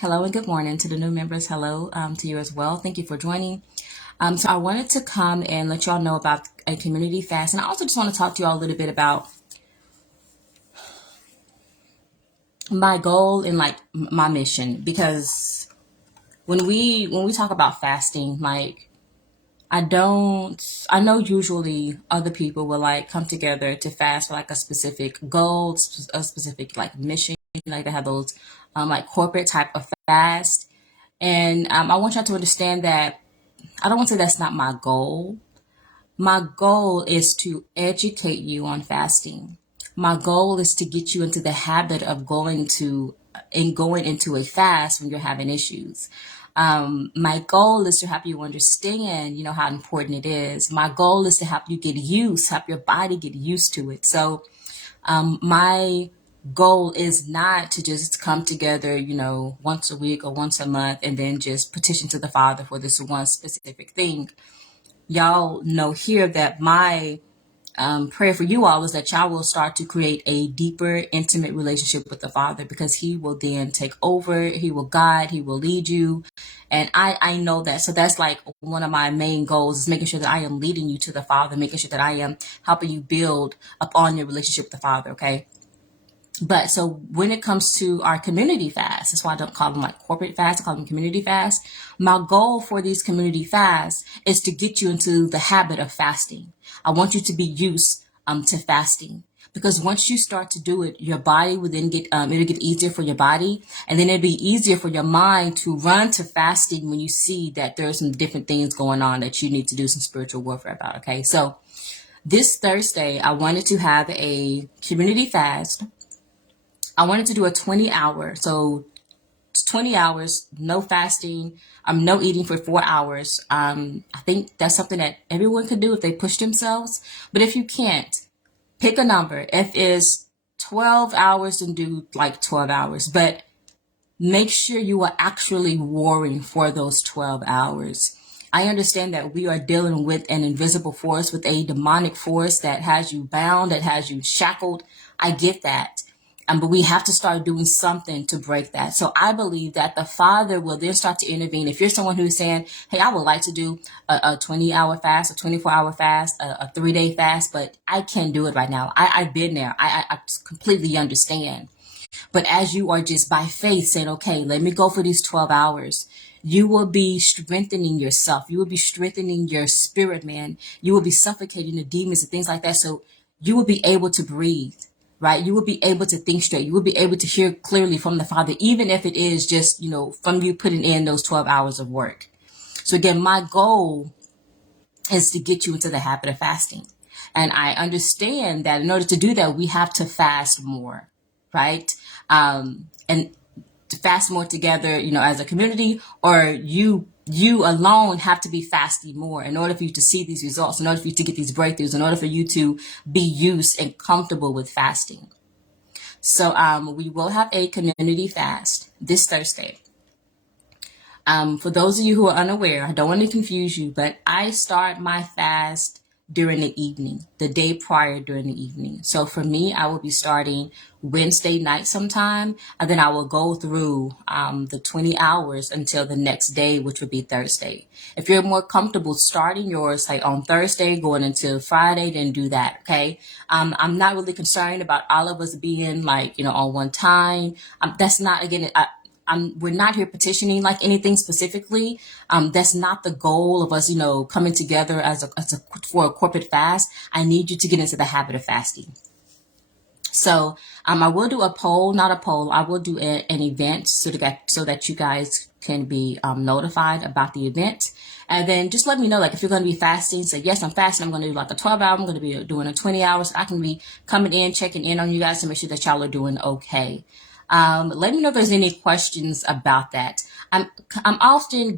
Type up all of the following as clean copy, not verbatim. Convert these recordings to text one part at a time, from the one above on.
Hello and good morning to the new members. Hello to you as well. Thank you for joining. So I wanted to come and let y'all know about a community fast, and I also just want to talk to y'all a little bit about my goal and like my mission. Because when we talk about fasting, like I know usually other people will like come together to fast for like a specific goal, a specific like mission, like they have those like corporate type of fast. And I want y'all to understand that I don't want to say that's not my goal. My goal is to educate you on fasting. My goal is to get you into the habit of going into a fast when you're having issues. My goal is to help you understand, how important it is. My goal is to help you help your body get used to it. So, my goal is not to just come together, once a week or once a month and then just petition to the Father for this one specific thing. Y'all know here that my prayer for you all is that y'all will start to create a deeper, intimate relationship with the Father, because He will then take over, He will guide, He will lead you. And I know that. So that's like one of my main goals, is making sure that I am leading you to the Father, making sure that I am helping you build upon your relationship with the Father, okay? But so when it comes to our community fast, that's why I don't call them like corporate fast, I call them community fast. My goal for these community fasts is to get you into the habit of fasting. I want you to be used to fasting, because once you start to do it, your body will then it'll get easier for your body, and then it'll be easier for your mind to run to fasting when you see that there's some different things going on that you need to do some spiritual warfare about. Okay, so this Thursday, I wanted to have a community fast. I wanted to do a 20-hour, so 20 hours, no fasting, no eating for 4 hours. I think that's something that everyone could do if they push themselves. But if you can't, pick a number. If it's 12 hours, then do like 12 hours. But make sure you are actually warring for those 12 hours. I understand that we are dealing with an invisible force, with a demonic force that has you bound, that has you shackled. I get that. But we have to start doing something to break that. So I believe that the Father will then start to intervene. If you're someone who's saying, hey, I would like to do a 20-hour fast, a 24-hour fast, a 3-day fast, but I can't do it right now. I've been there. I completely understand. But as you are just by faith saying, okay, let me go for these 12 hours, you will be strengthening yourself. You will be strengthening your spirit, man. You will be suffocating the demons and things like that. So you will be able to breathe, right? You will be able to think straight. You will be able to hear clearly from the Father, even if it is just, from you putting in those 12 hours of work. So again, my goal is to get you into the habit of fasting. And I understand that in order to do that, we have to fast more, right? And to fast more together, as a community, or you alone have to be fasting more in order for you to see these results, in order for you to get these breakthroughs, in order for you to be used and comfortable with fasting. So we will have a community fast this Thursday. For those of you who are unaware, I don't want to confuse you, but I start my fast during the evening, the day prior during the evening. So for me, I will be starting Wednesday night sometime, and then I will go through the 20 hours until the next day, which would be Thursday. If you're more comfortable starting yours like on Thursday, going into Friday, then do that, okay? I'm not really concerned about all of us being like, on one time. That's not, again, we're not here petitioning like anything specifically. That's not the goal of us, coming together for a corporate fast. I need you to get into the habit of fasting. So I will do a poll, not a poll. I will do an event so that you guys can be notified about the event. And then just let me know, like, if you're going to be fasting, say, yes, I'm fasting. I'm going to do like a 12-hour. I'm going to be doing a 20 hours. I can be coming in, checking in on you guys to make sure that y'all are doing okay. Let me know if there's any questions about that. I'm often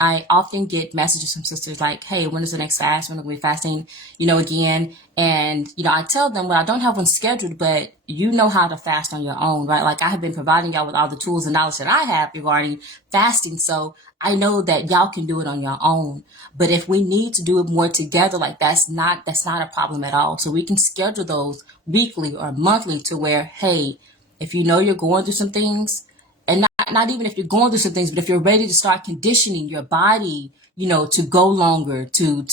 I often get messages from sisters like, hey, when is the next fast? When are we fasting, again? And, I tell them, well, I don't have one scheduled, but you know how to fast on your own, right? Like, I have been providing y'all with all the tools and knowledge that I have regarding fasting. So I know that y'all can do it on your own. But if we need to do it more together, like that's not a problem at all. So we can schedule those weekly or monthly to where, hey, if you're going through some things, and not even if you're going through some things, but if you're ready to start conditioning your body, to go longer, to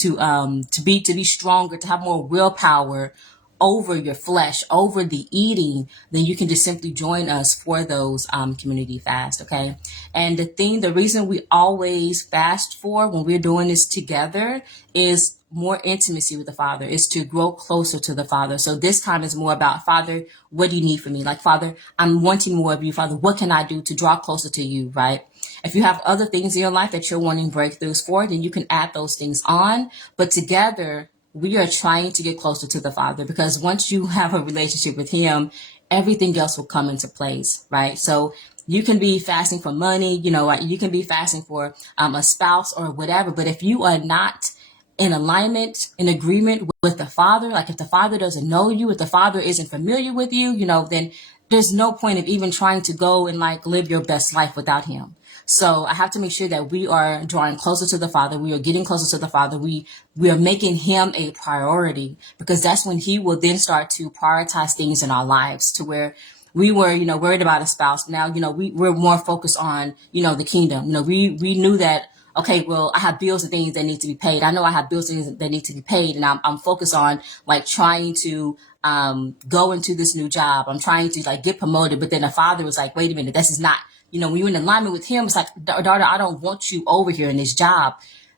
be stronger, to have more willpower over your flesh, over the eating, then you can just simply join us for those community fast, okay? And the reason we always fast for when we're doing this together is more intimacy with the Father, is to grow closer to the Father. So this time is more about, Father, what do you need from me? Like, Father, I'm wanting more of you. Father, what can I do to draw closer to you, right? If you have other things in your life that you're wanting breakthroughs for, then you can add those things on. But together, we are trying to get closer to the Father, because once you have a relationship with Him, everything else will come into place, right? So you can be fasting for money, you can be fasting for a spouse or whatever. But if you are not in alignment, in agreement with the Father, like if the Father doesn't know you, if the Father isn't familiar with you, then there's no point of even trying to go and like live your best life without Him. So I have to make sure that we are drawing closer to the Father. We are getting closer to the Father. We are making Him a priority, because that's when He will then start to prioritize things in our lives, to where we were, worried about a spouse. Now, we're more focused on, the kingdom. We knew that, okay, well, I have bills and things that need to be paid. I know I have bills and things that need to be paid. And I'm focused on like trying to go into this new job. I'm trying to like get promoted. But then the Father was like, wait a minute, this is not, when you're in alignment with Him, it's like, daughter, I don't want you over here in this job.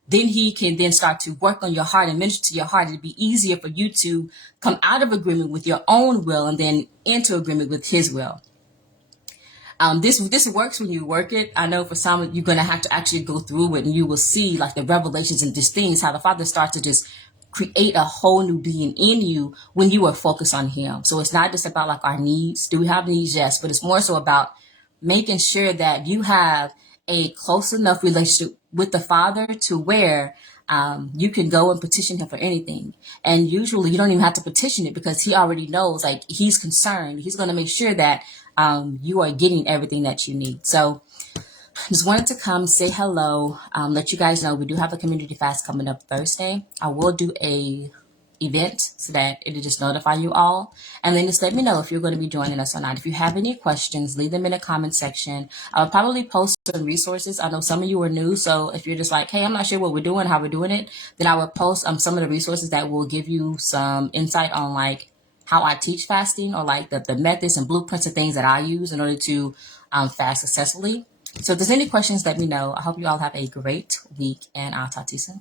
Then He can then start to work on your heart and minister to your heart. It'd be easier for you to come out of agreement with your own will and then into agreement with His will. This works when you work it. I know for some, you're going to have to actually go through it, and you will see like the revelations and these things, how the Father starts to just create a whole new being in you when you are focused on Him. So it's not just about like our needs. Do we have needs? Yes. But it's more so about making sure that you have a close enough relationship with the Father to where you can go and petition Him for anything. And usually you don't even have to petition it, because He already knows, like He's concerned. He's going to make sure that you are getting everything that you need. So just wanted to come say hello, let you guys know we do have a community fast coming up Thursday. I will do a event so that it'll just notify you all, and then just let me know if you're going to be joining us or not. If you have any questions, leave them in the comment section. I'll probably post some resources. I know some of you are new, so if you're just like, hey, I'm not sure what we're doing, how we're doing it, then I will post some of the resources that will give you some insight on like how I teach fasting, or like the methods and blueprints and things that I use in order to fast successfully. So if there's any questions, let me know. I hope you all have a great week, and I'll talk to you soon.